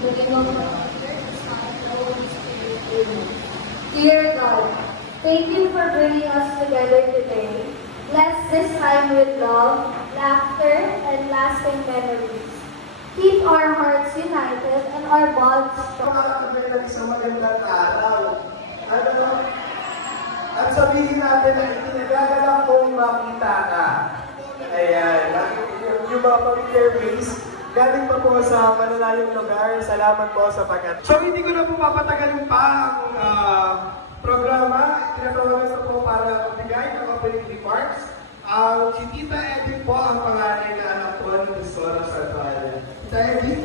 the name of the Father, the Son, and the Holy Spirit. Amen. Dear God, thank you for bringing us together today. Bless this time with love, laughter, and lasting memories. Keep our hearts united and our bonds strong. Isang magandang araw. At sabihin natin na itinagagalak kong makita ka. Ayan, yung mga pamilya base, galing pa po sa malalayong lugar. Salamat po sa pagkat. So hindi ko na po papatagalin pa ang programa. Tinatawagan na po para magbigay ng opening remarks. Si Tita Edith po ang pangalan na anak po ng Diyoscoro Santuaria. Tita Edith?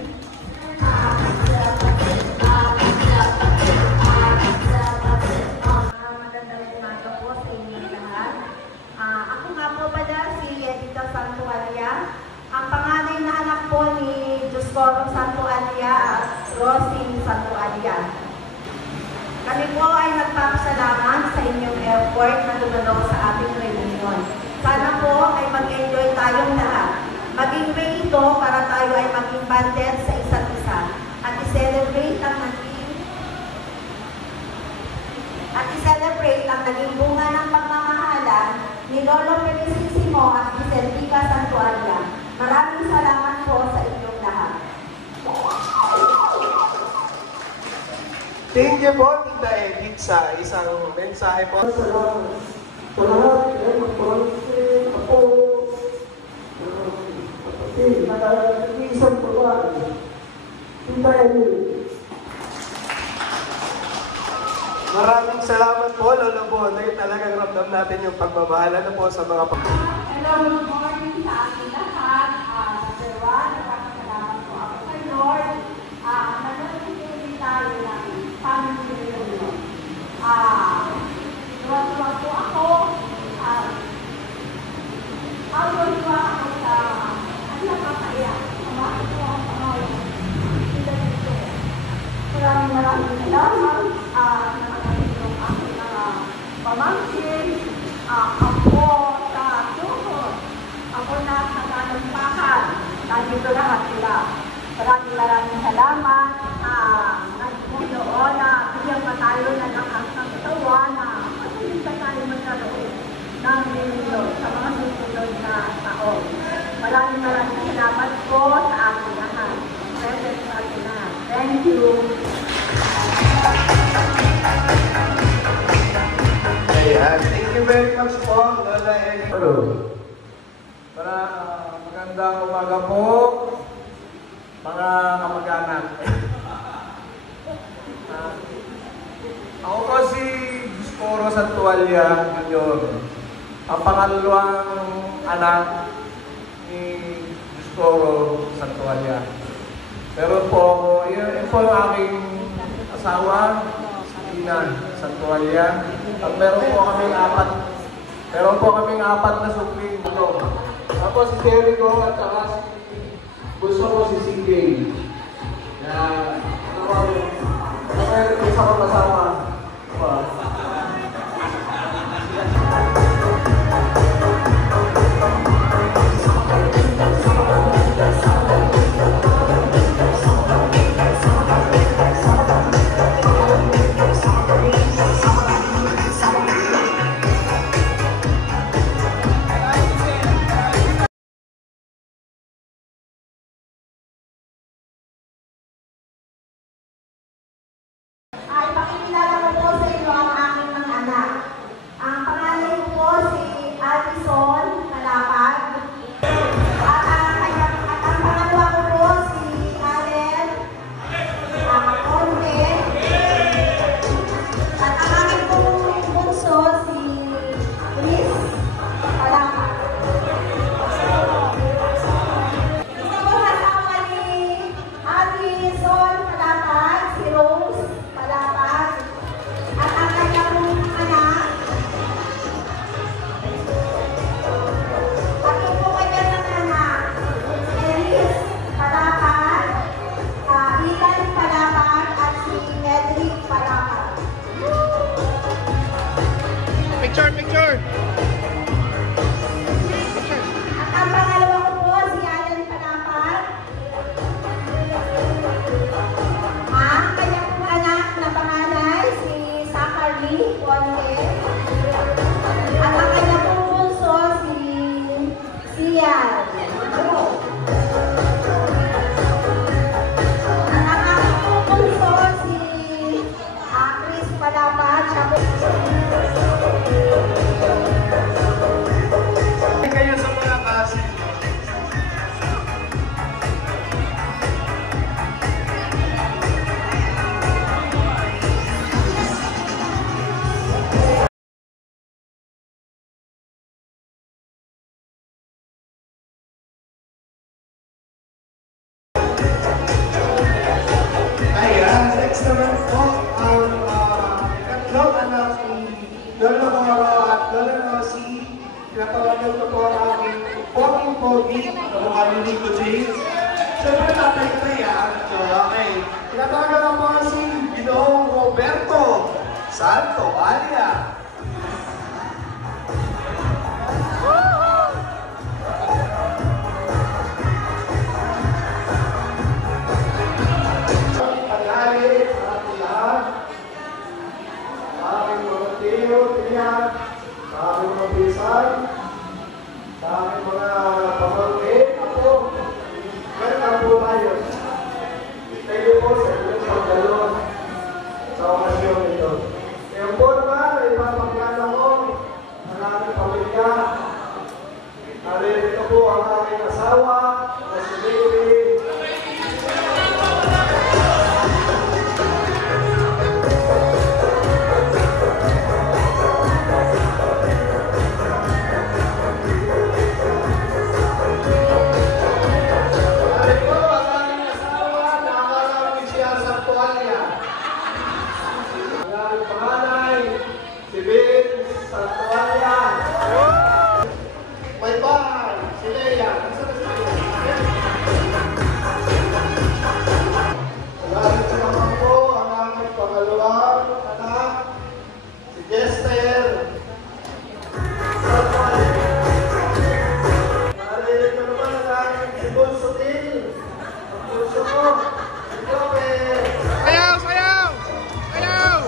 Magandang umaga po sa inyong lahat. Ako nga po pala si Edita Santuaria. Ang panganay na anak po ni Diyoscoro Santuaria at Rosing Santuaria. Kami po ay nagpapasalamat sa inyong effort na dumalo sa ating reunion. Sana po ay mag-enjoy tayong lahat. Maging way ito para tayo ay maging bonded sa isa't isa at i-celebrate ang naging bunga ng pagmamahalan ni Lolo Felicissimo at ni Selvica Santuaria. Maraming salamat po sa inyong lahat. Thank you po, Tita Edith, sa isang mensahe po. Salamat sa lahat ay magpapansin ako kapatid na nag-iisang babae. Tita Edith. Maraming salamat po, Lolo Bonoy. Talagang ramdam natin yung pagmamahala na po sa mga Hello, good morning sa ating lahat. Number one, nagpapasalamat po ako kay Lord. Nanonood tayo ng family reunion. Tuwa-tuwa po ako. Tuwa-tuwa ako sa ang nakakaya. Kumain po ang pangalan. Sila dito. Maraming salamat. Nakakatulong ako na pamangkin. Ako sa tuhod. Ako na sa kanampahan. Nandito lahat sila. Maraming salamat. Nagpunoon na bigyan pa tayo na nakakatawa na hindi pa tayo magkaroon ng reunion sa mga susunod na taon. Maraming salamat po sa ating lahat. Present sa ating lahat. Thank you. Ayan, thank you very much po, Lola Edith. Hello. Magandang umaga po, mga kamag-anak. Ako po si Diyoscoro Santuaria Jr., ang pangalawang anak ni Diyoscoro Santuaria. Pero po, yun po ang aking asawa, Ina Santuaria. At meron po kaming apat na supling buto. Ako si Jericho at saka gusto ko si CJ. Isa ko kasama. Santo Alia. Pag-alit sa ating lahat, sa aming mga tiyo, tiyan, sa aming mga pisan, sa aming mga pamangkin, ako, welcome po tayo. Thank you po sa inyong pagdalo sa okasyon ito. Ngayon po naman, ay ipapagkala ko ang aming pamilya. Narito po ang aking asawa, na si Mary. Narito ang aming asawa na aking siya sa tuwalya. Ang aming panganay, si Ben Santualia. May bahay, si Leia. Isa na si Leia. Salamat sa naman po ang aming pangalawang anak, si Jester Santualia. Narinig ko naman ang aming si Bunso Til. Ang bunso ko, si Lopez. Sayaw! Sayaw! Sayaw!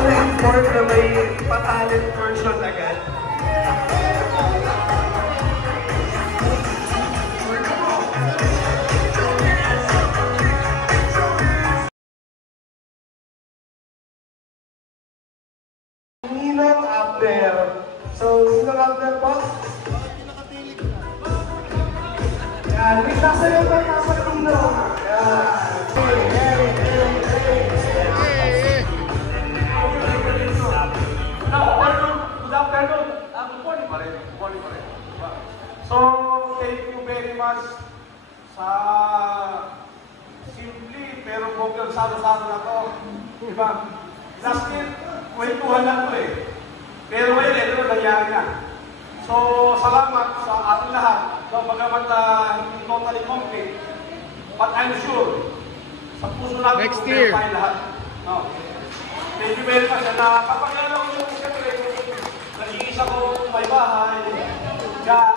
Na-inform na may pa-talent version agad. Ninong Abner. So, Ninong Abner po. Yan, may sasayaw ba yung nasa Ninong? Yan. Good afternoon. Good morning pa rin. Good morning pa rin. So, thank you very much sa simple pero bonggang salo-salo na to. Diba? Last year, kwentuhan na to eh. Pero ngayon, ito na nangyari na. So, salamat sa ating lahat. So, bagamat hindi totally complete, but I'm sure sa puso natin Next year. tayo lahat. No. Thank you very much. Kapag ko yung siyempre, nag-iisa ko may bahay. Kaya,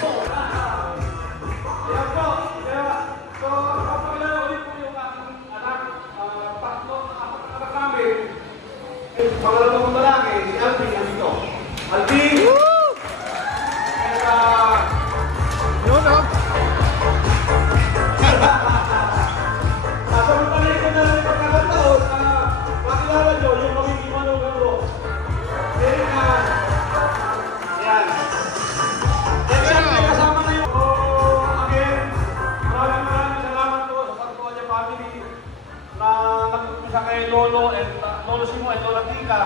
so, kapag ulit po yung aking anak, tatlo, apat na anak namin, pangalawang kong lalaki, si Alvin, nandito. Alvin! Yun, oh. Sasamantalay ko na rin pagkakataon na makilala nyo yung magiging manugang ko. Then, yan. Then, siyempre, kasama na yun. So, again, maraming salamat po sa Santualia family na nag-umpisa kay Lolo and Lolo Simo and Lola Tika.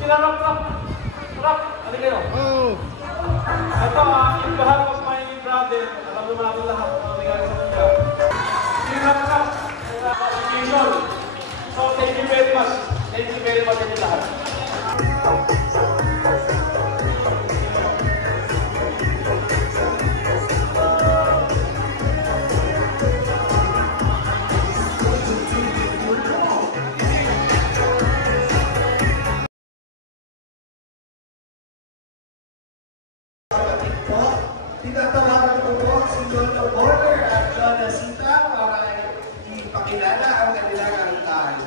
Sila Rap. Ano kayo? Oh. Ito, in behalf of my brother, alam naman natin lahat ng nangyari sa kanya. Sinirap Jason. So, thank you very much. Thank you very much sa lahat. Tinatawagan ko po si Lolo Border at Lola Sita para ipakilala ang kanilang kantahan.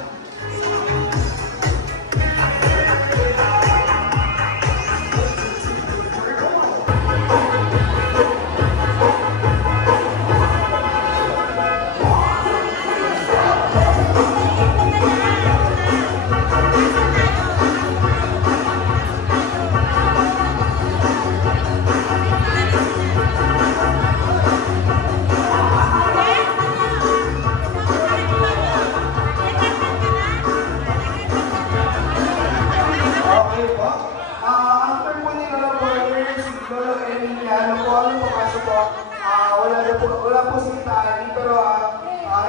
Okay po. After po ni Lola Border, si Lolo Emiliano po, ano po kaso po, wala po si Tani, pero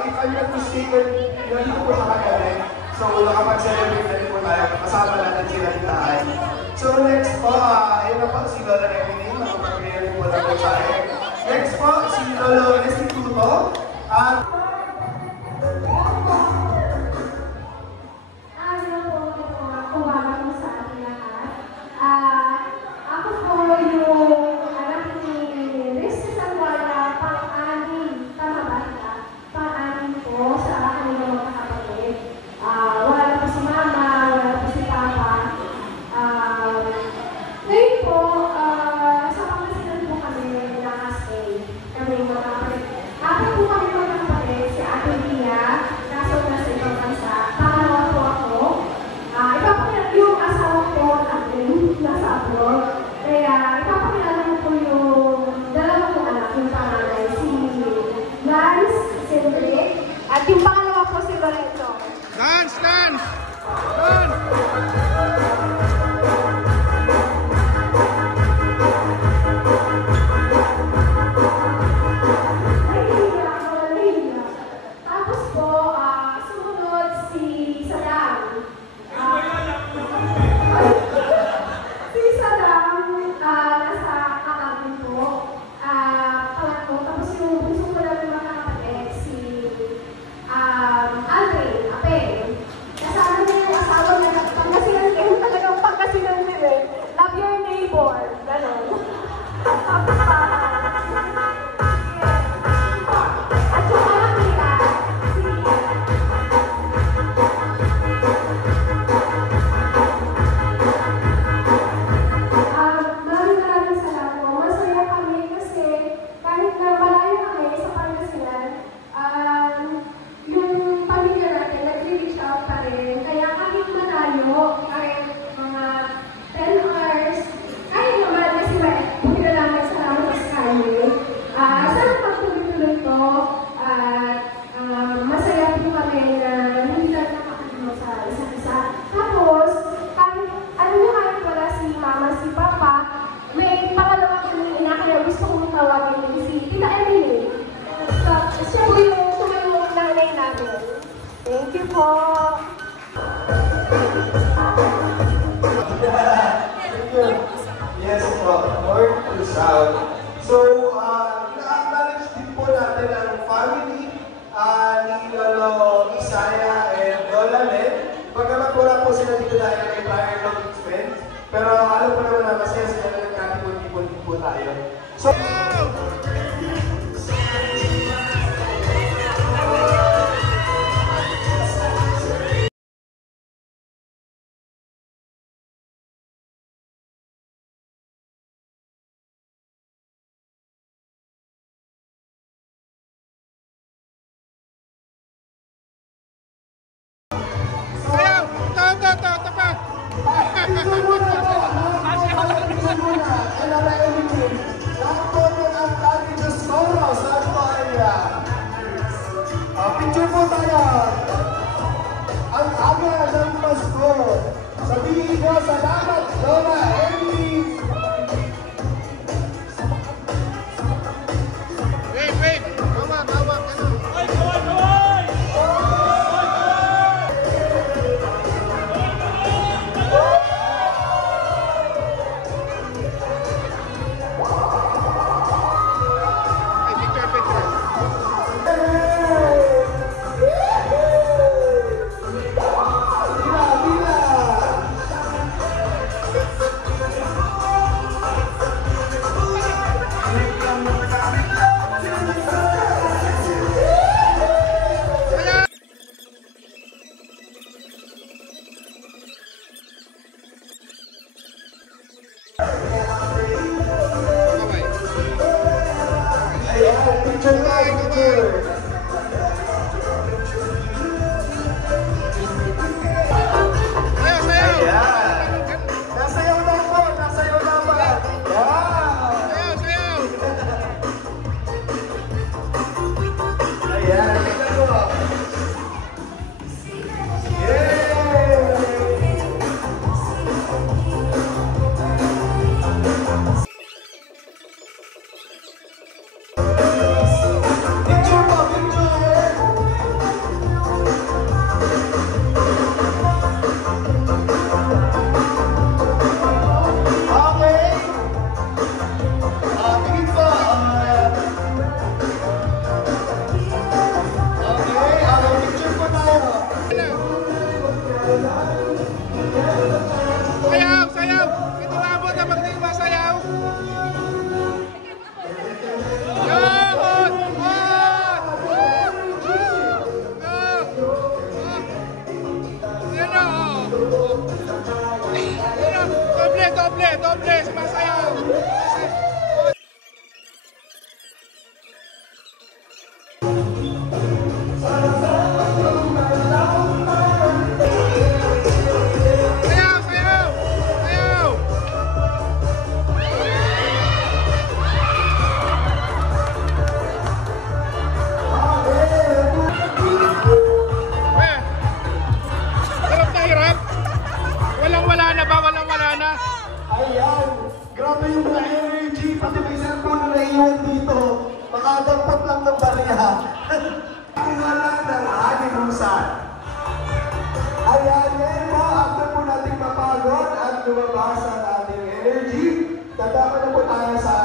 if I'm not mistaken, nandito po sa kagabi. So, nakapag-celebrate na rin po tayo, kasama natin sila ni Tani. So, next po, ayun na po si Lola Emily. po. Yes po, north to south. So, ina-acknowledge din po natin ang family ni Isaiah and Lola Len. Pagkamat wala po sila dito dahil may prior commitment. Pero alam po naman na masaya sila na nagkatipon-tipon din po tayo. So, Sayaw! Ito pa! picture po tayo. Ang aga ng Pasko. Sabihin ko, salamat, Lola Emily. Wait! Hawak! Ano? Ay, picture. Okay. Ayan, picture tayo, picture. Sayaw! Ayan. Nasayaw na po, nasayaw na ba? Ayan. Sayaw! Ayan, tignan mo. Yay! Picture po, picture! Okay. Tingin po. Okay, picture po tayo. Sayaw! Ito labot na pag di masayaw! Yabot! Doble! Sumasayaw! Sayaw! Hirap na hirap? Walang-wala na ba? Walang-wala na? Ayan, grabe yung mga energy, pati may cellphone na naiwan dito. Makadampot lang ng barya. Ang wala ng ating husan. Ayan, ngayon po, after po natin mapagod at lumabas ang ating energy, tadama na po tayo sa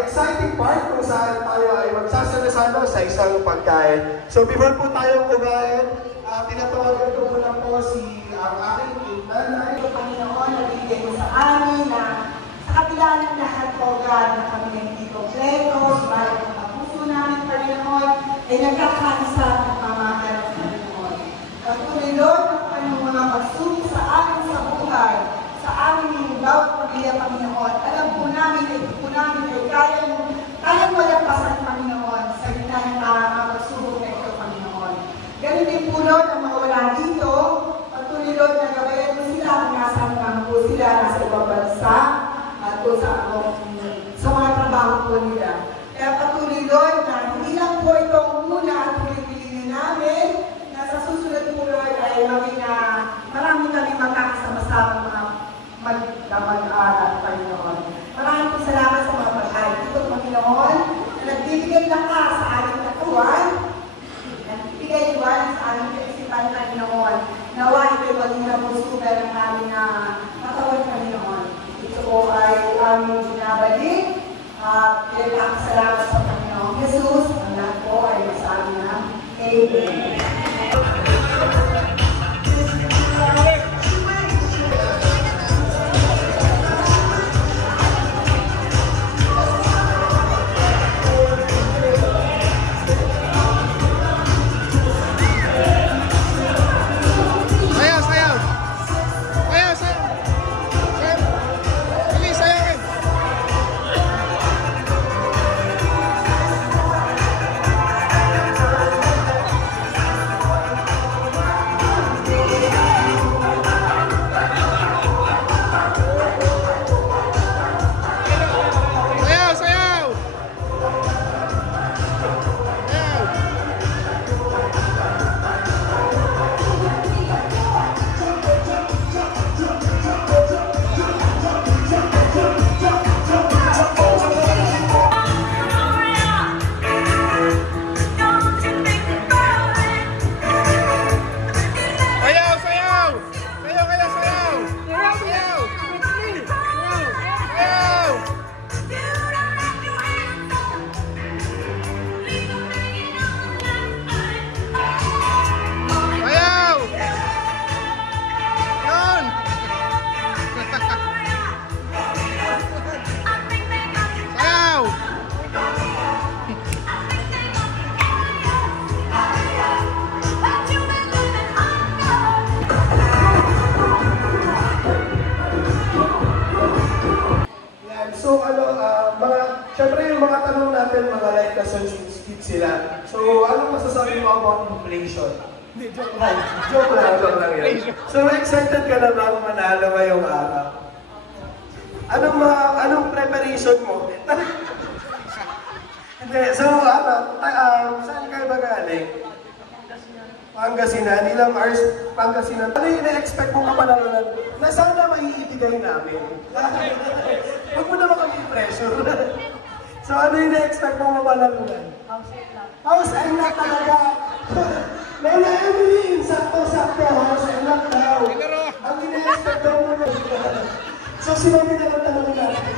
exciting part kung saan tayo ay magsasalo-salo sa isang pagkain. So before po tayo kumain, tinatawagan ko muna po si ang aking nanay. Panginoon, nabigay mo sa amin na sa kabila ng lahat po, God, na kami hindi kompleto, subalit ang kapuso namin, Panginoon, ay nagkakansa ng pamahalan ng Panginoon. Patuloy, Lord, ng kanyang mga pagsubok sa amin sa buhay, sa aming bawat pamilya, Panginoon. Alam po namin, ito po namin ay kayang malagpasan, Panginoon, sa gitna ng mga pagsubok na ito, Panginoon. Ganun din po, Lord, ang mga wala dito, patuloy, Lord, na gabayan mo sila kung nasaan lang po sila, nasa ibang bansa, at po sa mga trabaho po nila. Kaya patuloy, Lord, na hindi lang po ito muna at pinipili namin, na sa susunod po, Lord, ay maging marami kami magkakasama-sama mga mag-aral, Panginoon. Maraming po salamat sa mga pag-aral dito, Panginoon, na nagbibigay lakas sa ating katawan, nagbibigay liwanag sa ating balay ka-sensitive sila. So, ano masasabi mo about inflation? Joke lang yun. So, excited ka na bang manalo ngayong araw? Anong preparation mo? Hindi, so saan kayo ba galing? Pangasinan, ilang hours Pangasinan. Ano yung ina-expect mong kapanalunan na sana maiibigay namin? Huwag mo naman kami pressure. So ano yung ina-expect mong kapanalunan? House and lot talaga. Lola Emily, sakto-sakto, house and lot daw. Ang ina-expect daw mo na. So sinabi na lang talaga natin.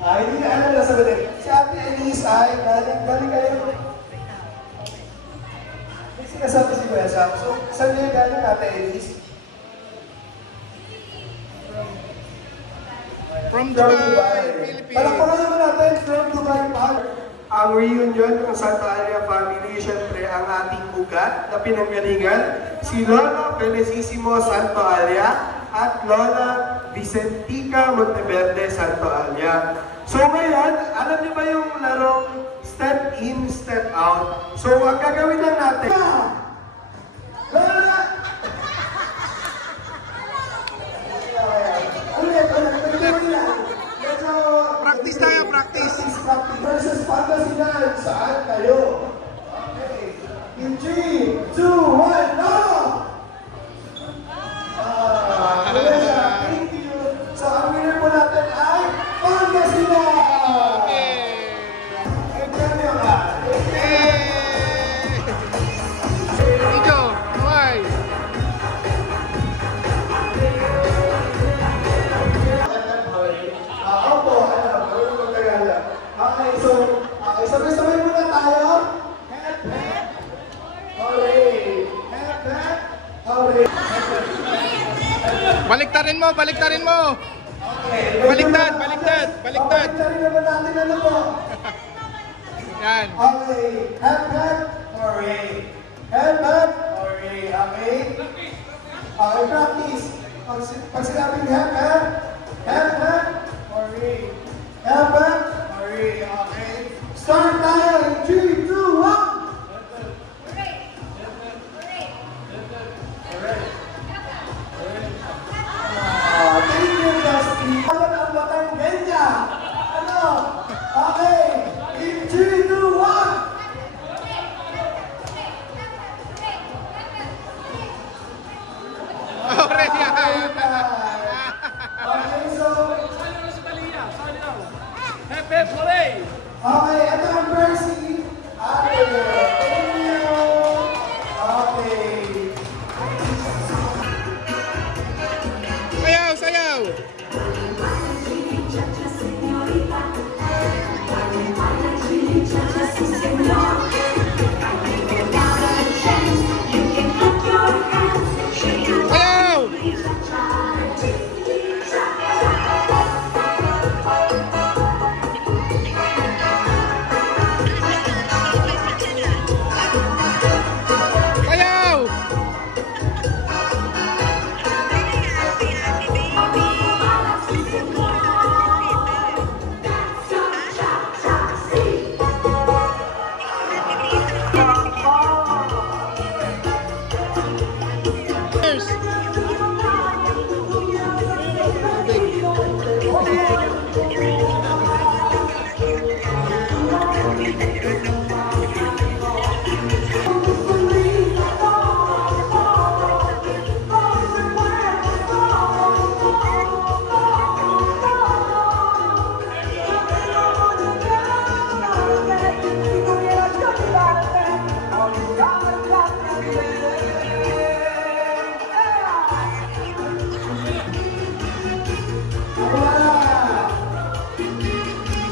Hindi na alam na sabihin. Si Ate Elise ay galing kayo. May sinasabi si Kuya Sam. So, saan kayo galing, Ate Elise? From Dubai, Philippines. Palakpakan naman natin from Dubai Park. Ang reunion ng Santa Alia family, syempre ang ating ugat na pinanggalingan, si Lola Felicissimo Santo Alia at Lola Vicentica Monteverde Santo Alia. So ngayon, alam niyo ba yung larong step in, step out? So ang gagawin lang natin, Lola! Ulit, Practice tayo, practice. Versus Pangasinan, saan kayo? Okay. In 3, 2, 1, no! Thank you. So, ang winner po natin ay Pangasinan! Premyo ka. Ito, why? Opo, marunong mag-Tagalog. Okay, so, sabay-sabay muna tayo. Hep, hep. Hooray! Hep, hep. Hooray! Baliktarin mo, baliktarin mo. Okay. Baliktad, baliktad, baliktad. Baliktarin naman natin ano po. Yan. Okay. Hep, hep. Hooray! Hep, hep. Hooray! Okay? Okay, practice. Pag sinabing hep, hep. Hep, hep. Hooray! Hep, hep. Hooray! Okay? Start tayo in 3, 2, 1! Thank you, Dusty. Ano ang Batanggenya? Ano? Okay. In 3, 2, 1. Already. Okay, so... Okay, ito ang Percy. Okay. Thank you. Okay. Sayaw, sayaw. Sayaw. Sayaw. Cheers.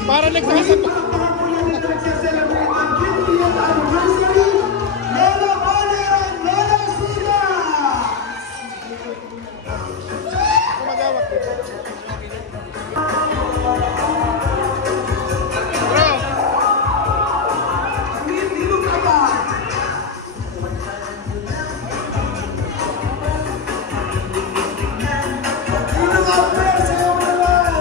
Para nagsasabay. Nagse-celebrate ang 50th anniversary, Lola Bonner and Lola Sina! Gumagawak dito. Bro. Hindi ka ba? Sino nga pala sa'yo naman?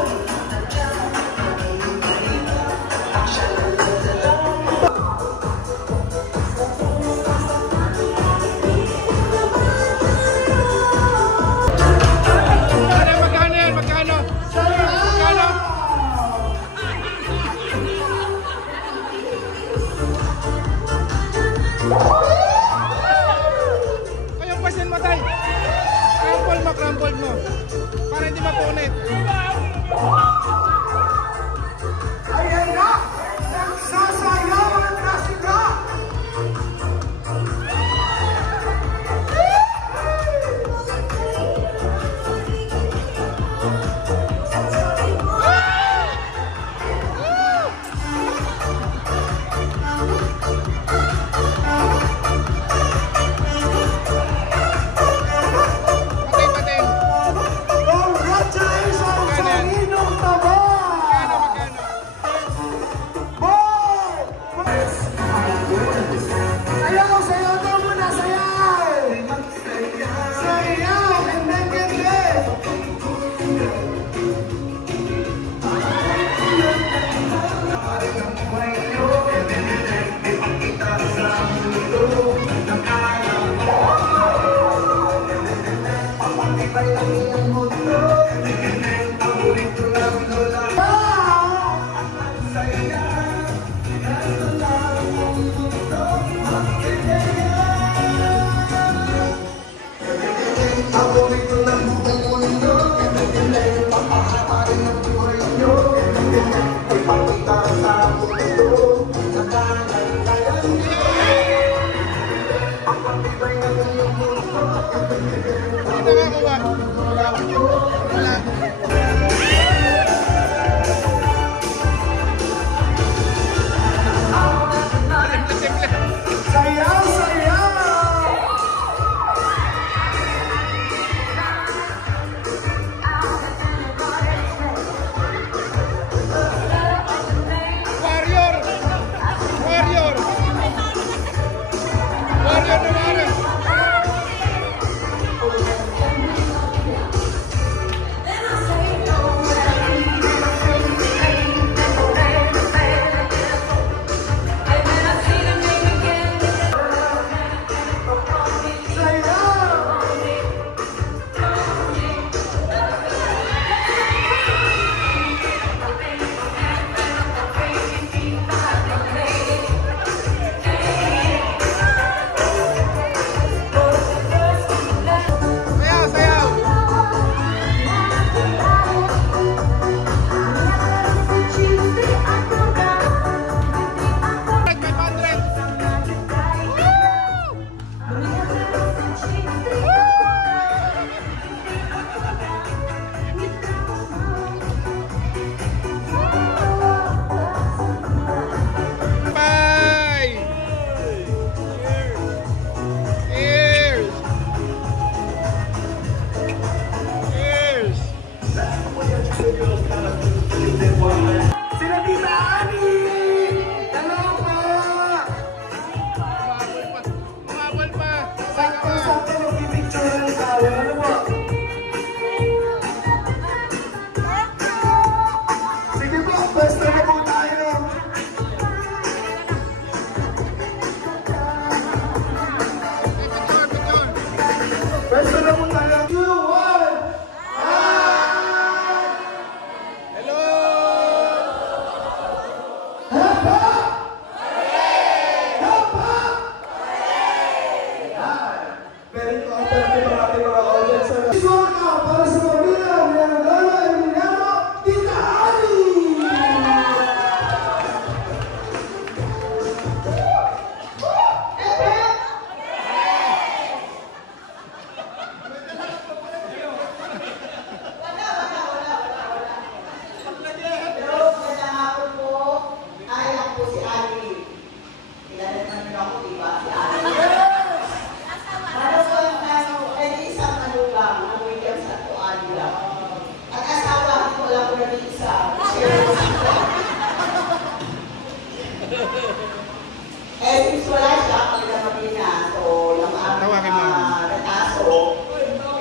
Sayaw, sayaw! Warrior! Warrior! Warrior naman! Sayaw, sayaw! 500! Bye! Cheers! Cheers! Sila Tita Ani! Hello po! Umabol pa! Sakto-sakto magpipicturean tayo. Ano po? Sige po, pwesto na po tayo. Pwesto na po tayo. 2, 1! Hello! Hapa! Hapa! Very cooperative ang ating mga audience. Iswaka para sa pamilya ni Lola Emiliano, Tita Ani! Hello, magandang hapon po. Ay, ako po si Ali. Kilala naman nyo ako, di ba? Si Ali. Ano po yung isang manugang ang William Santo Ali lang. At asawa ko lang po na isa. Since wala siya, pag naman na, so, yung Tawagan mo. retaso,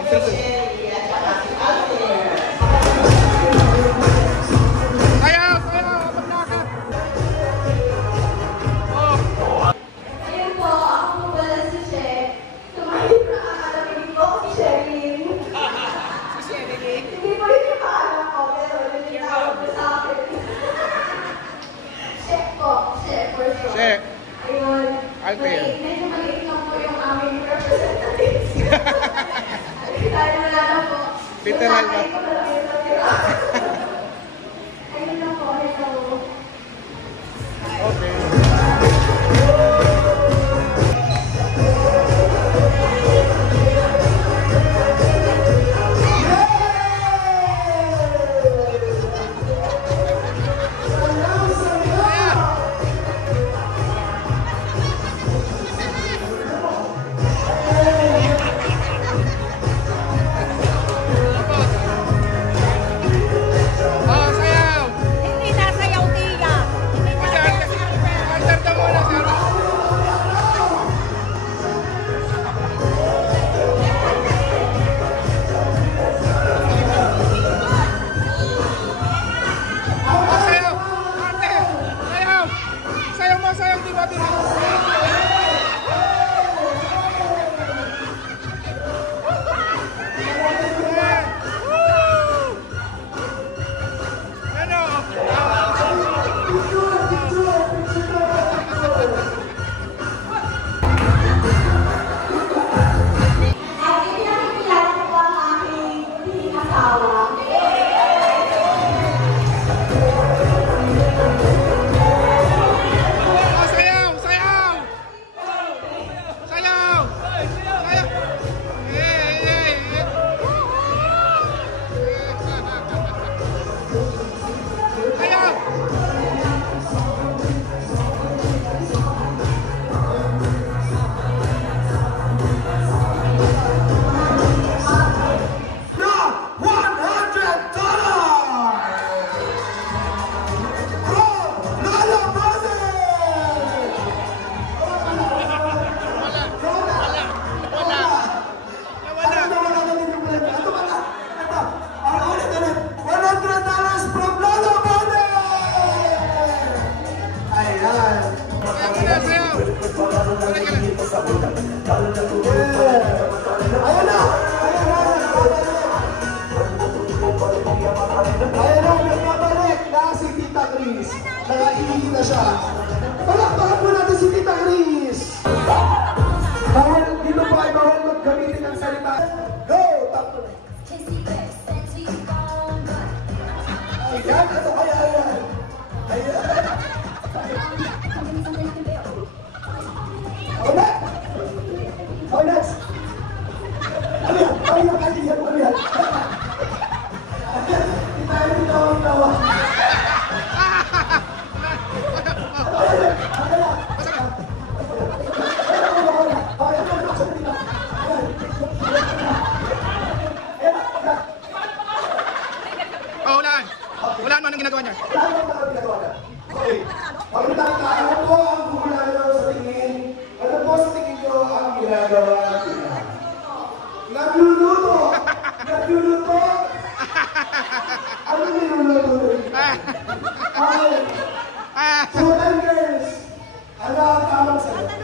si Sherry at saka si Alter. Sayaw! Sayaw! Magnaka! Oh! Ayun po, ako po pala si Che. Tumalit na kakalamin ko si Sherilyn. Si Sherilyn? Hindi po yun yung pangalan ko, pero yun yung tawag ko sa akin. Che po, Che for sure. Che. Ayun. Alter. Medyo maliit lang po yung aming representatives. Dahil wala na po. Literal ba? Yung tatay ko na lang yung natira. Ayun lang po, hello. Okay. Sayaw, sayaw! Oh, sayaw! Hindi nasayaw tiya. Hindi Masyado. nasayaw magsalita. Go! Talk to me. Ayan, ano kaya yan? Ayan. Okay, next. Okay, next. Ano yan? Ano yan? Ano yan? Ano yan? Hindi tayo tawa-tawa. Oh, ulan. Ulan mo, anong ginagawa niya? Okay. Pagkita ano po ang gumulalo sa tingin? Ano po sa tingin ko ang ginagawa nila? Nagluluto! Nagluluto! Ano niluluto? Okay. Sudan girls! Ano ang tamang sagot?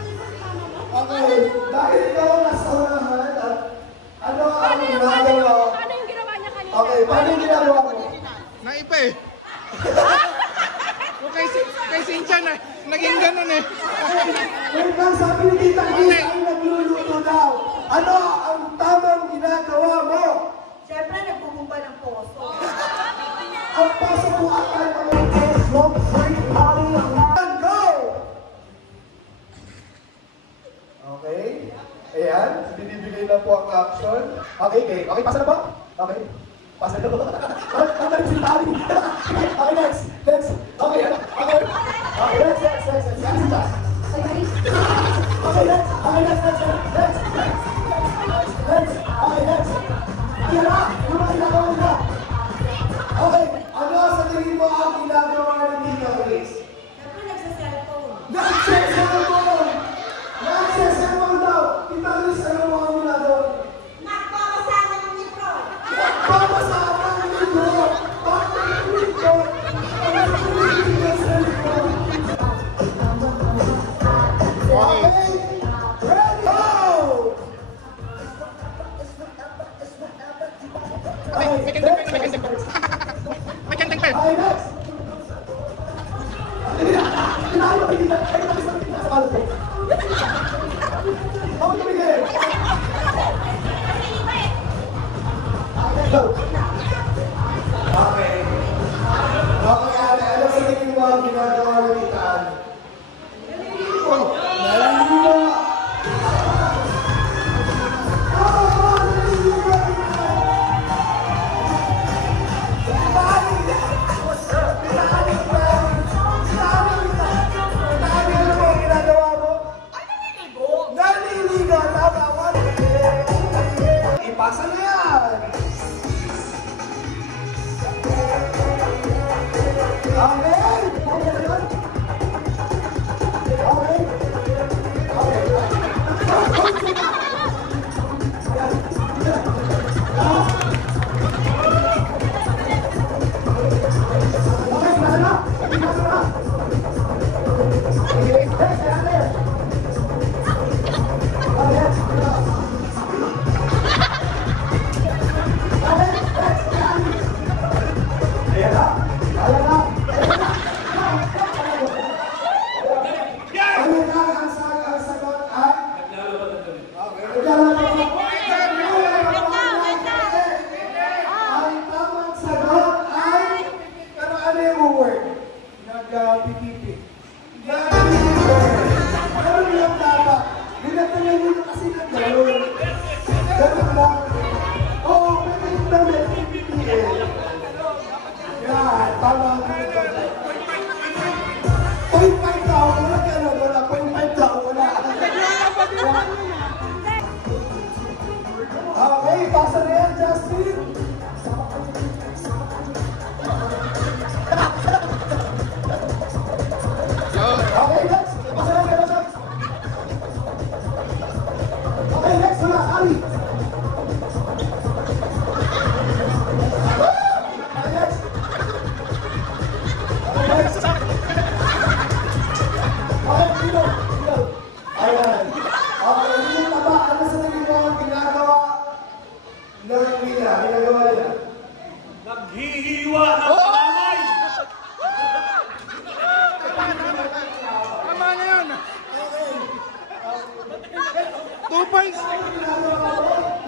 Okay. Dahil ikaw ang nasa unahan at ano ang ginagawa? Ano yung ginawa niya kanina? Okay, paano yung ginagawa mo? Naipa eh. O kay Cynthia na, naging ganun eh. Wait lang, sabi ni Tita Chris ay nagluluto daw. Ano ang tamang ginagawa mo? Siyempre, nagbubumba ng poso. Ang paso mo at ay mga smoke free party and go! Okay. Ayan, binibigay na po ang action. Okay, okay. Okay, pasa na ba? Okay. Pasa na ba? Ang galing si Tali. Okay, next. Next. Okay, okay. Okay, next, next, next, next. Yan si Jazz. Okay, next. Okay, next, next, next. Next, next. Next. Okay, next. Ayan na. Yung mga ginagawa nila. Okay, ano sa tingin mo ang ginagawa ni Tita Chris? Siyempre, nagsa-cellphone. Nagse-cellphone! Nagse-cellphone daw! Tita Chris, ano mo ang ginagawa? Nagpapasama ng libro. Papasama ang libro! Bakit ang libro? Ang libro sa libro? Okay! Ready? Go! May kandang pa, may kandang pa. May kandang pa. Okay, next! Kinahin mo, Tita. Ay, tapos lang Tita sa kalat ko. Ako tumigil. Go! Okay. Okay, ate. Ano sa tingin mo ang ginagawa ng Tita Ann? Naliligo! Naliligo! Tama! Ipasa na yan! Amen! Nagpipipi. Ganun lang dapat. Binatayan nyo kasi ng ganun. Ganun lang. Oo, pwede yung namin pipipi eh. Yan, tama ang ito. 0.5 tao, wala ganun, wala. 0.5 tao, wala. Okay, pasa na yan, Justin. Okay, next. Pasa na yan, pasa. Okay, next, wala, Ali. Okay, next. Okay, next. Okay, sino? Sino? Ayan. Okay, yung taba, ano sa tingin mo ang ginagawa ng Mila? Ginagawa nila? Naghihiwa ng palangay! Tama na yun. 2 points.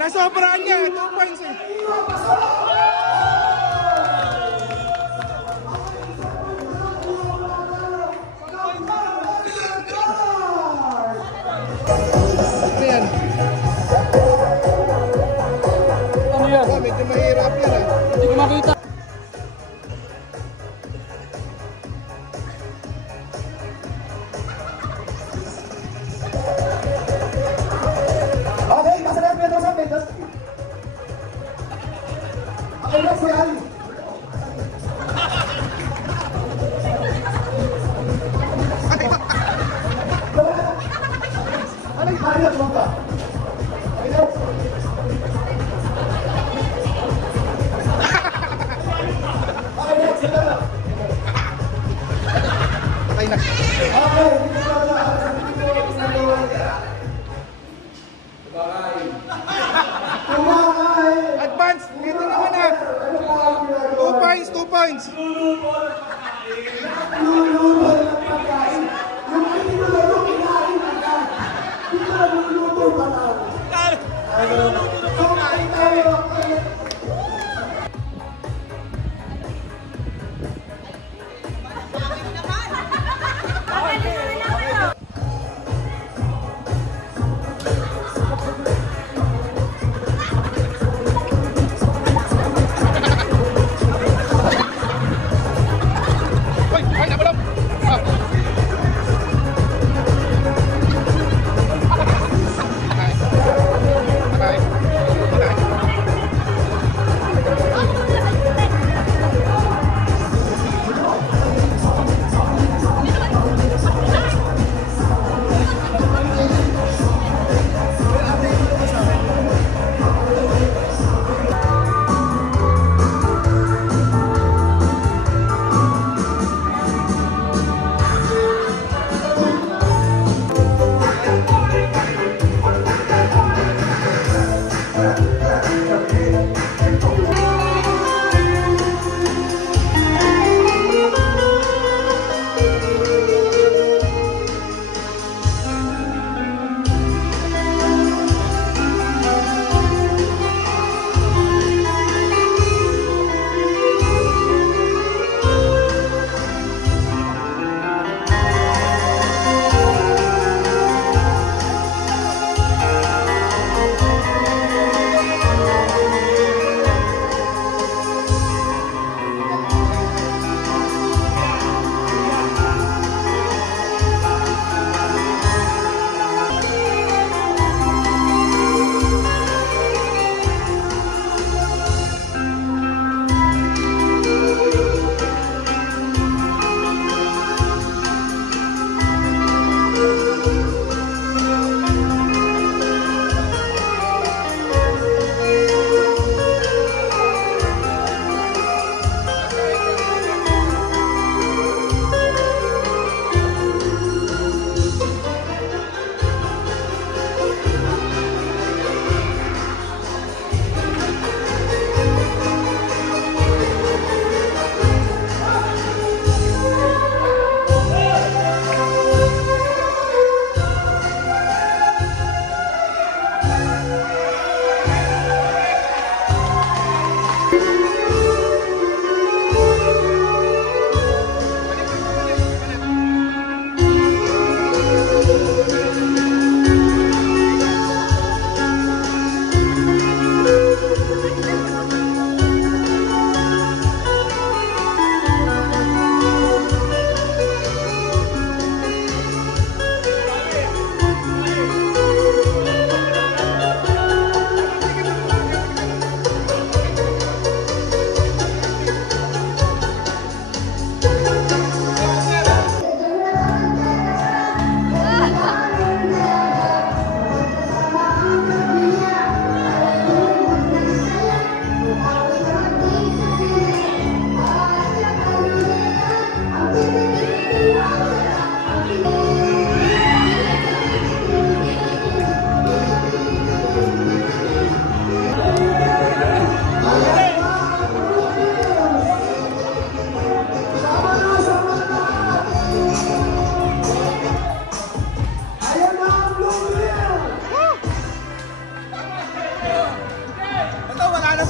Nasobraan niya, 2 points eh. Ano yan? Ano yan? Oh, medyo mahirap yan eh. Hindi ko makita. Okay, masarap yan sa amin. Okay, let's say Ali. Ano yung kaya naman ba? Okay, let's go. Patay na. Okay, dito na lang. Kumakay! Advance, dito naman na. 2 points, 2 points. Luluto ng pagkain. Yung tinularo, kinain agad. Dito na luluto pa lang. Kumain tayo.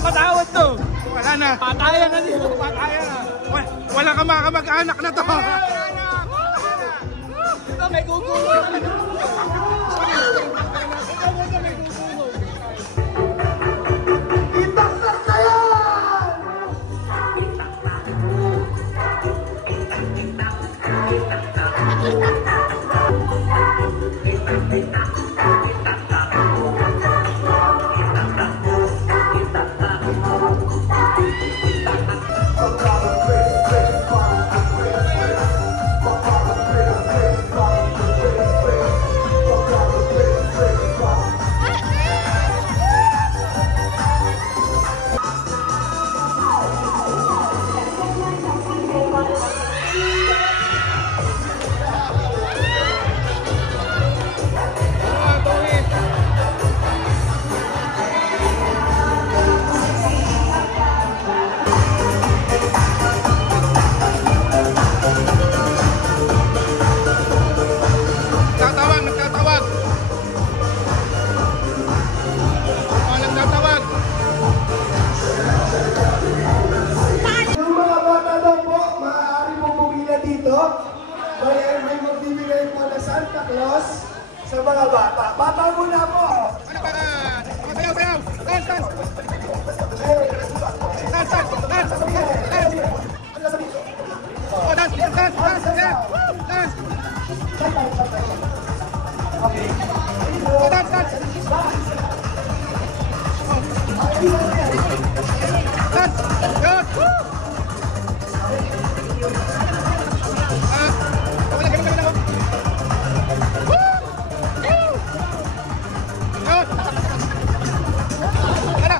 patawad to. Wala na. Patayan na dito. Patayan na. Wala ka makamag-anak na to. Ito may gugulong. Itaktak na yan! Nagtatawag. Nagtatawag. Yung mga bata daw po, maaari po pumila dito. May magbibigay po na Santa Claus sa mga bata. Bata muna po! Ano para? Sayaw, sayaw. Dance, dance. Dance, dance, dance. Dance. Oh, dance, dance, dance, dance. Dance. Oh, dance, dance. Dance. Good. Galing. Woo! Good.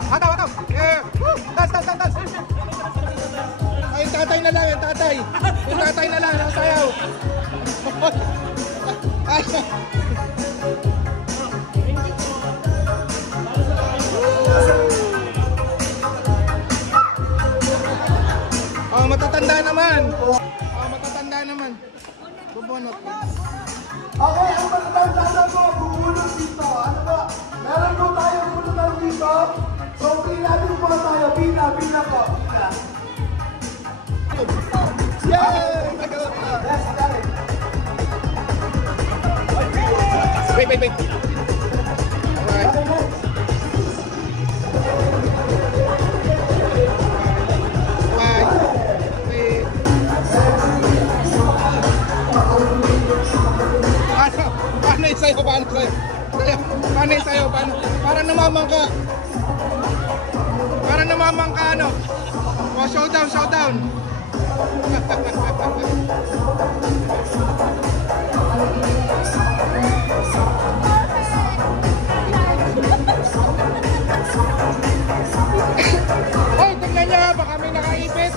Hataw. Yeah. Dance, dance, dance, dance. Ay, yung tatay na lang, yung tatay. Yung tatay na lang, ang sayaw. Ay. Oh, matatanda naman. Matatanda naman. Bubunot. Okay, ang magtanda na po, bubulong dito. Ano ba? Meron po tayo bulutan dito. So, natin po tayo. Pina po. Pina. Yay! Yes, got it. Wait. Alright. Paano yung sayo? Paano yung sayo? Parang namamangka. Parang namamangka ano? Oh, showdown. Hoy, tingnan nyo, baka may nakaipit.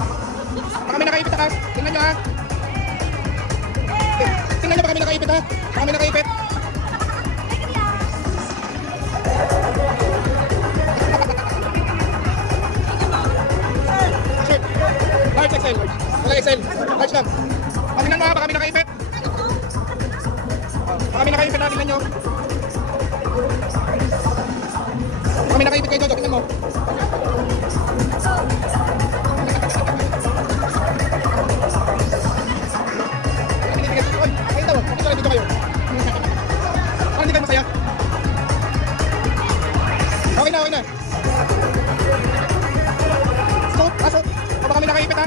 Tingnan nyo ha. Tingnan nyo, baka may nakaipit ha. Baka may nakaipit. Large XL. Wala XL. Large lang. Tingnan mo ha, baka may nakaipit. Baka may nakaipit ha, tingnan nyo. Baka may nakaipit kayo, Jojo, tingnan mo. Dito kayo. Parang hindi kayo masaya. Okay na. Pasok. O baka may nakaipit ha.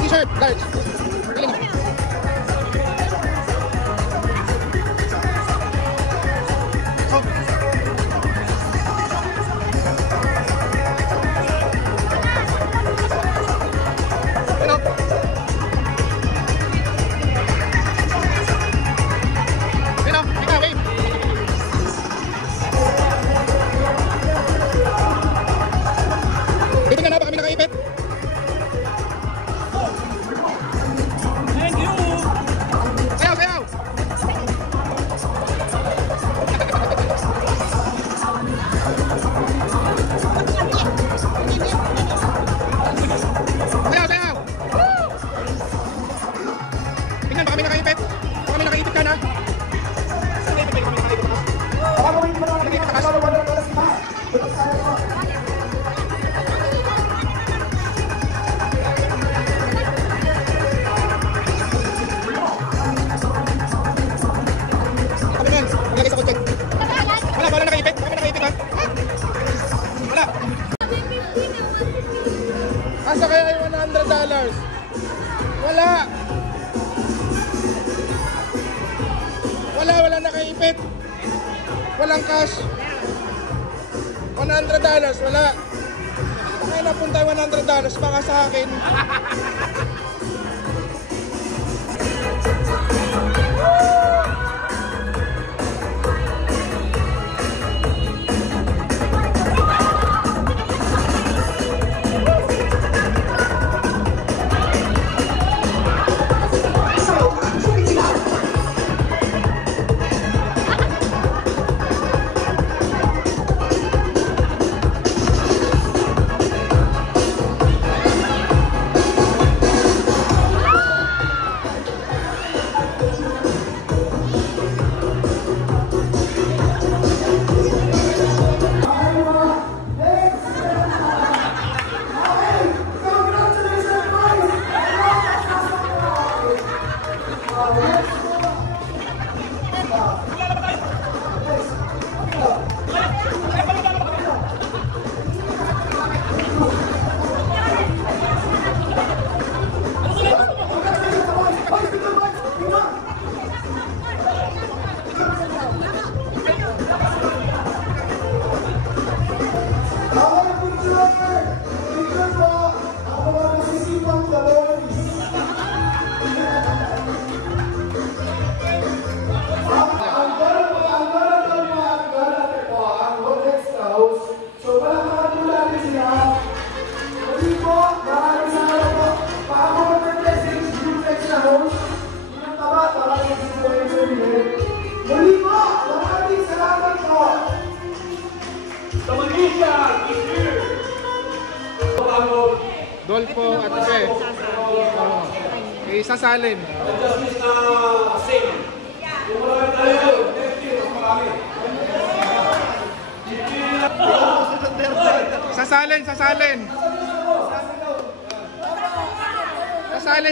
T-shirt, large. Pili mo. Wala. Wala nakaipit. Walang cash. $100, wala. Kaya napunta $100 baka sa akin. Dolfo at Pe. Sasalin.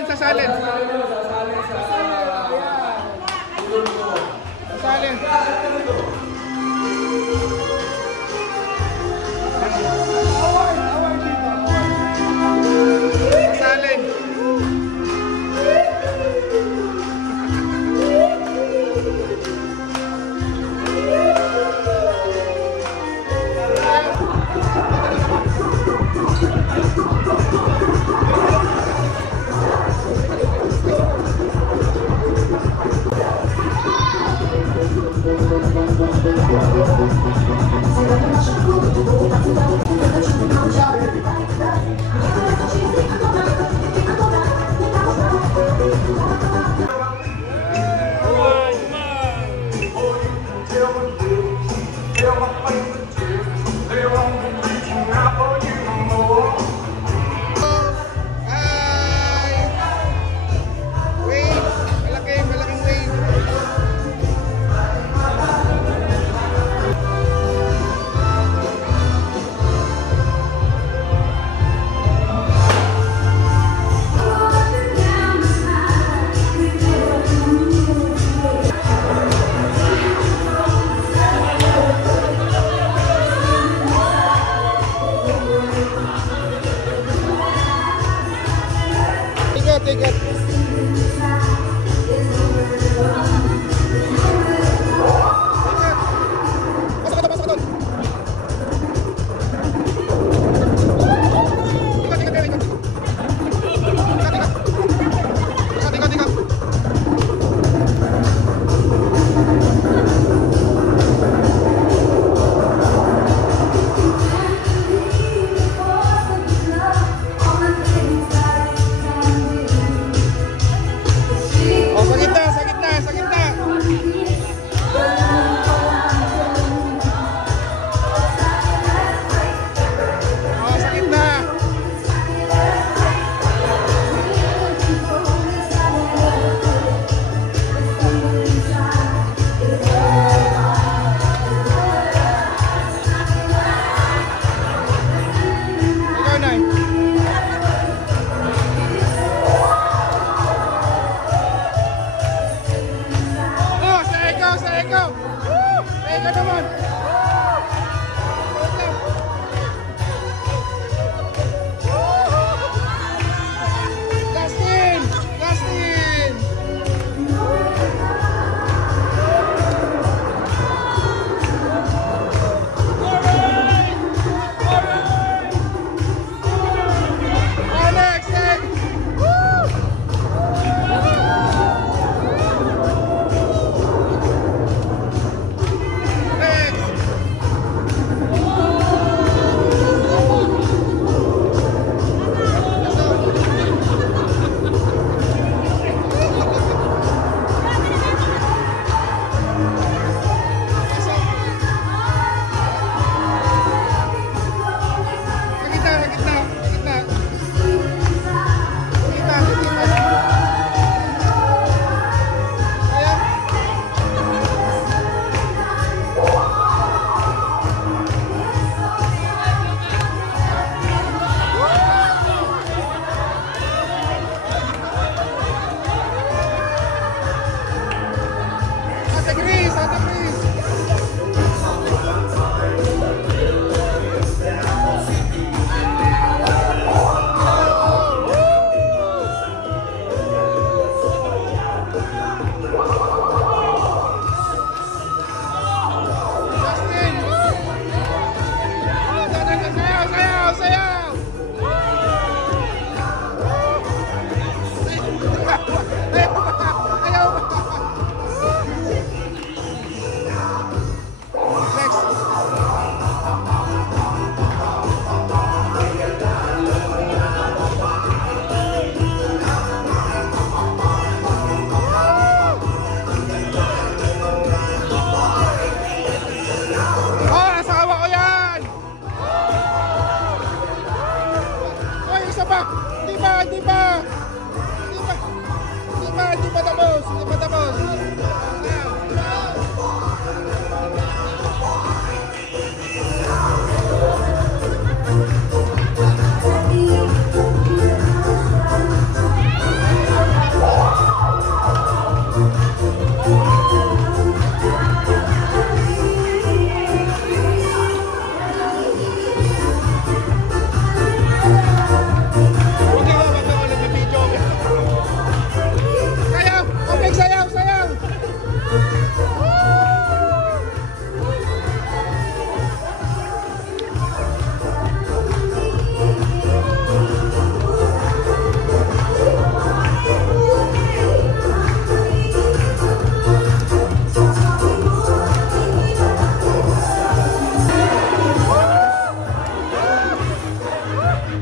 Sasalin. Ticket.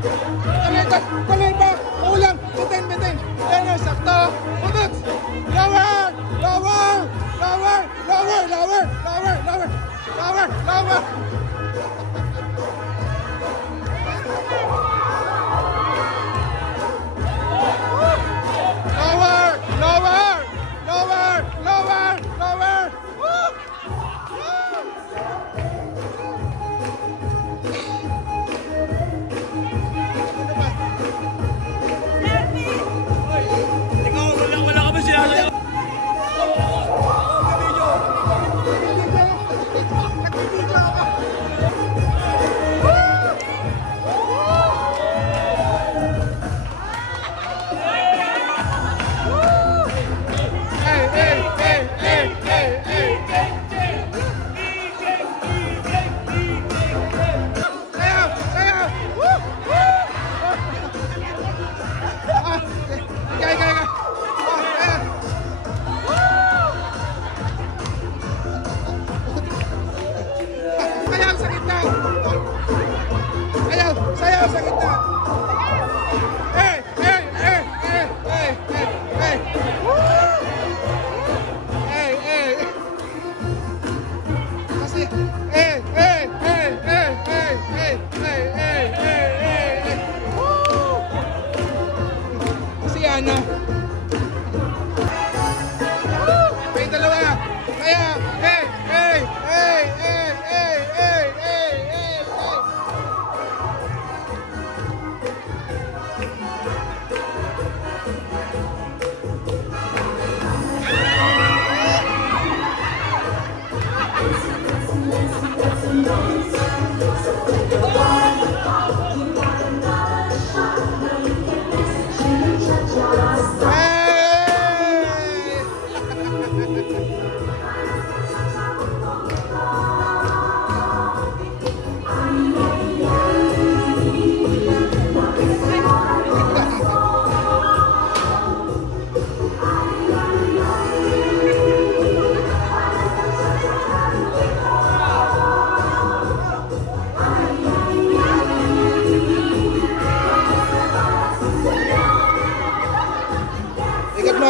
Tuloy pa! Ulang! Bitin! Yan o, sakto! Utot! Lower! Lower! Lower! Lower! Lower! Lower! Lower! Lower! Lower! Lower! Lower! Lower! Lower! Lower! Woo! Wala ka ba sinasayaw? Sayaw sa gitna! Hey! Hey! Hey! Hey! Hey! Hey! Hey! Woo! Hey! Hey! Kasi, hey! Hey! Hey! Hey! Hey! Hey! Hey! Hey! Hey! Hey! Woo! Kasi ano? Woo! May dalawa! Kaya! Hey! Hey! Hey! Hey! Hey! Hey! Hey! Hey!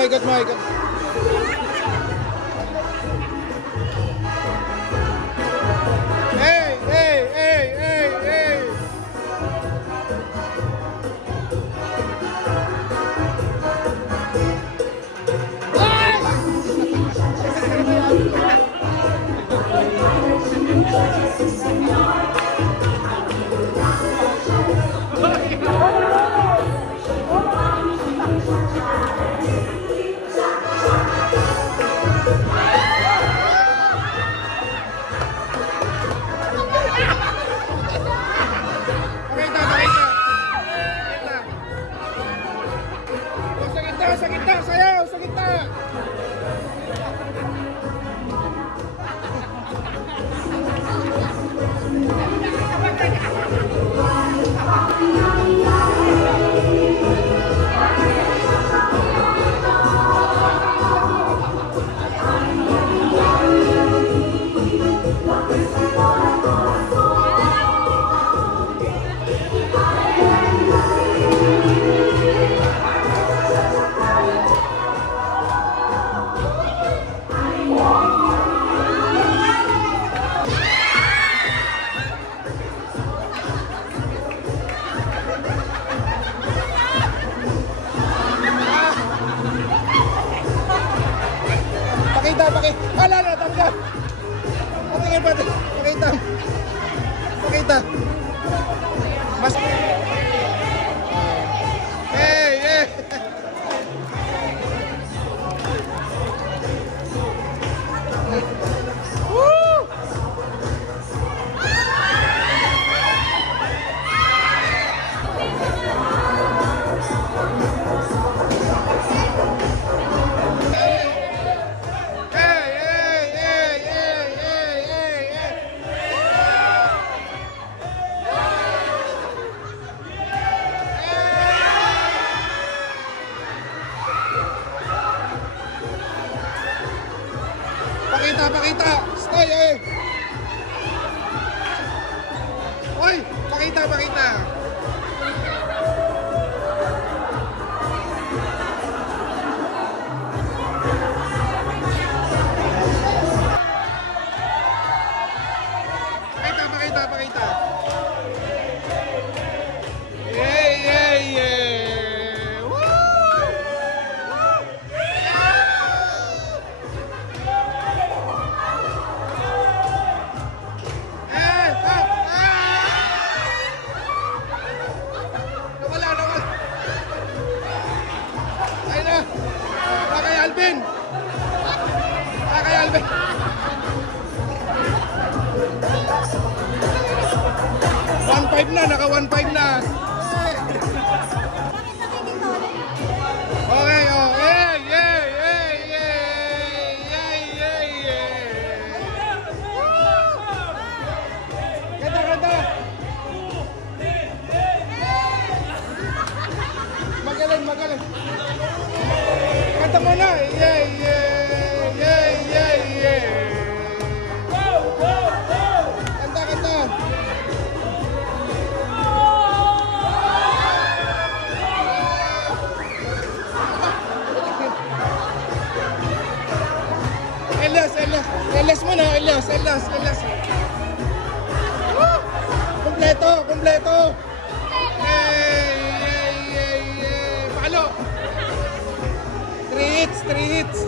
Ikot mo. Hey, hey, hey, hey, hey. naka 1.5 na. Okay, oh. Yay, yay, yay, yay, yay, yay, yay. Woo! Kanta, kanta. Magaling, magaling. Kanta mo na. Yay, yay, yay, yay, yay. Kanta, kanta. Elias mo na, Elias. Woo! Kompleto, kompleto. Yay. Palo. 3 hits.